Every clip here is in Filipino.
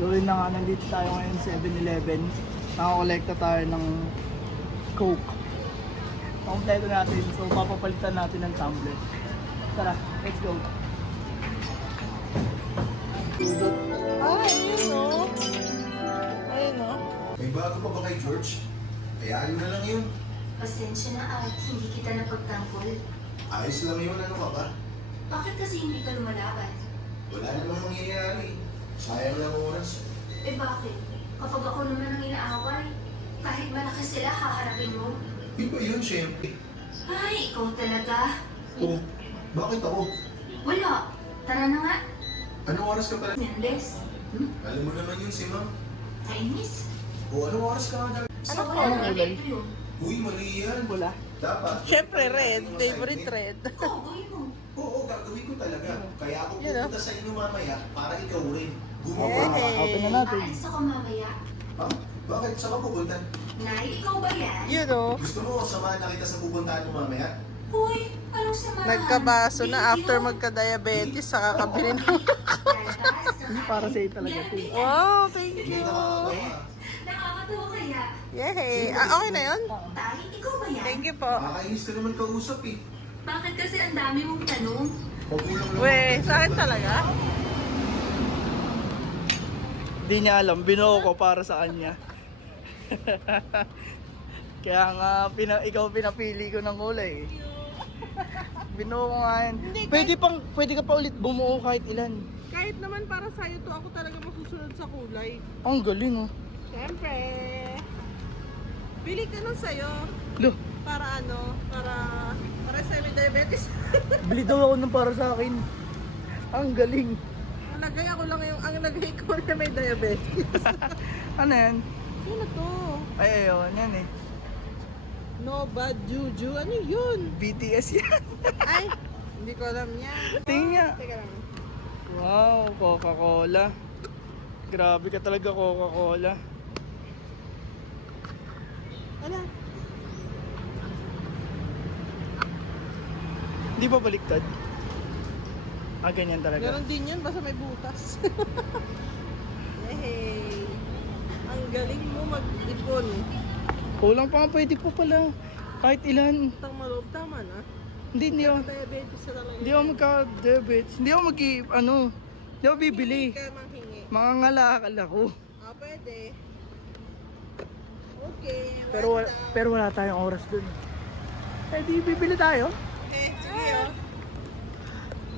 So yun na nga, nandito tayo ngayon sa 7-Eleven. Nakakolekta tayo ng Coke. Kompleto natin, so papapalitan natin ng tumbler. Tara, let's go. Ayun o. Ayun o. May bago pa ba kay George? Hayaan mo na lang yun. Pasensya na at hindi kita napagtanggol. Ayos lang yun, ano ka ba? Bakit kasi hindi ka lumalaban? Wala namang mangyayari. Sayang lang oras. Eh bakit? Kapag ako naman ang inaaway, kahit malaki sila, haharapin mo. Iba yun, syempre. Ay, ikaw talaga. Oh, bakit ako? Wala. Tara na nga. Anong oras ka pala? Mendes. Alam mo naman yun si Ma'am. Kainis. O anong oras ka nga? So, Anong wala nang kulay? epekto yun. Uy, mali yan. Wala. Dapat. Siyempre red. Favorite red. Oo, gawin mo. Oo, gagawin ko talaga. Kaya ako Yun, ah. pupunta sa inyo mamaya para ikaw rin. Gumawa Yeah. ka. Open na natin. Aalis ako mamaya. Ha? Bakit? Saan ka pupunta? Nay, ikaw ba yan? Yun o. Gusto mo samahan na kita sa pupuntahan mo mamaya? Uy, anong samahan? Nagkabaso na Thank after you. magka-diabetes sa kakabili ng... Lalabas na Hindi para sa'yo talaga ito. Wow, thank Hindi you. nakakatawa. Nakakatawa kaya. Yay. Okay na yun? Tay, ikaw ba yan? Thank you po. Nakakainis ka naman kausap eh. Bakit kasi ang dami mong tanong? Magulang lang. Weh, sa akin talaga? Hindi niya alam, binuo ko para sa kanya. Kaya nga, ikaw pinapili ko ng kulay. Binuo ko nga yan. Hindi, Pwede ka pa ulit bumuo kahit ilan. Kahit naman para sa'yo to, ako talaga masusunod sa kulay. Ang galing oh. Siyempre. Bili ka nun sa'yo. Loh, Para ano? Para sa may diabetes. bili daw ako ng para sa akin. Ang galing. Ang lagay ko na may diabetes. Ano yan? Ano to? Ay, ayun, yan eh. No bad juju. Ano yun? BTS yan. Ay, hindi ko alam yan. Tingnan niya. Teka lang. Wow, Coca-Cola. Grabe ka talaga, Coca-Cola. Ano? Hindi ba baliktad? Ah, ganyan talaga. Ganon din yun, basta may butas. Yehey! Ang galing mo mag-ipon. Kulang pa nga, pwede po pala. Kahit ilan. Tang maloob, tama na. Hindi ako. Diabetes na talaga. Hindi ako magka-debits. Hindi ako hindi ako bibili. Hindi ka manghingi. Mga ngalakal ako. Ah, pwede. Okay. Pero wala tayong oras dun. Eh, di bibili tayo. Sige oh.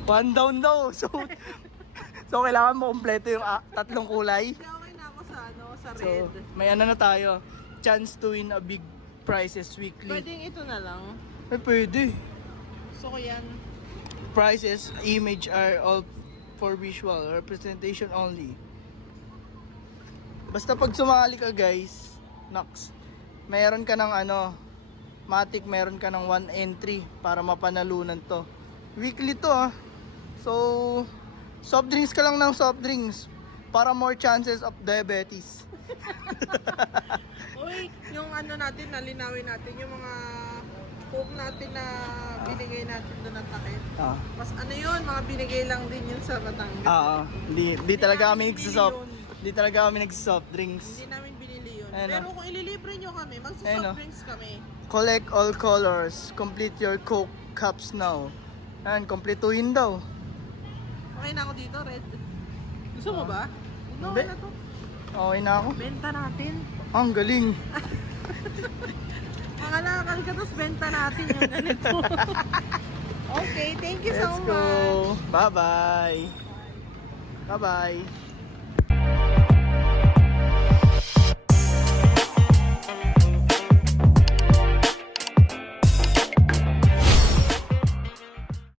One down daw. So kailangan mo kompleto yung tatlong kulay. Hindi, okay na ako sa So, red. may ano na tayo. Chance to win a big prizes weekly. Pwedeng ito na lang. Eh, pwede. Gusto ko yan. Prizes, image are all for visual representation only. Basta pag sumali ka guys, Nox, meron ka ng Matic, meron ka ng 1 entry para mapanalunan to. Weekly to ah. So, soft drinks ka lang ng soft drinks para more chances of diabetes. Uy, yung ano natin, nalinawin natin, yung mga coke natin na binigay natin doon ng takip. Ah. Mas ano yun, mga binigay lang din yun sa Batangas. Hindi talaga kami namin nagsosoft. binili yun. Hindi talaga kami nagsosoft drinks. Hindi namin binili yun. Ayun, Pero oh. kung ililibre nyo kami, Ayun, magsusoft oh. drinks kami. Collect all colors. Complete your Coke cups now. Ayan, kompletuhin daw. Okay na ako dito, red. Gusto mo ba? No, Hindi. na to. Okay na ako. Benta natin. Ang galing. Mga nakakal ka, tapos benta natin yung ganito. Okay, thank you so Let's much. go. Bye-bye. Bye-bye.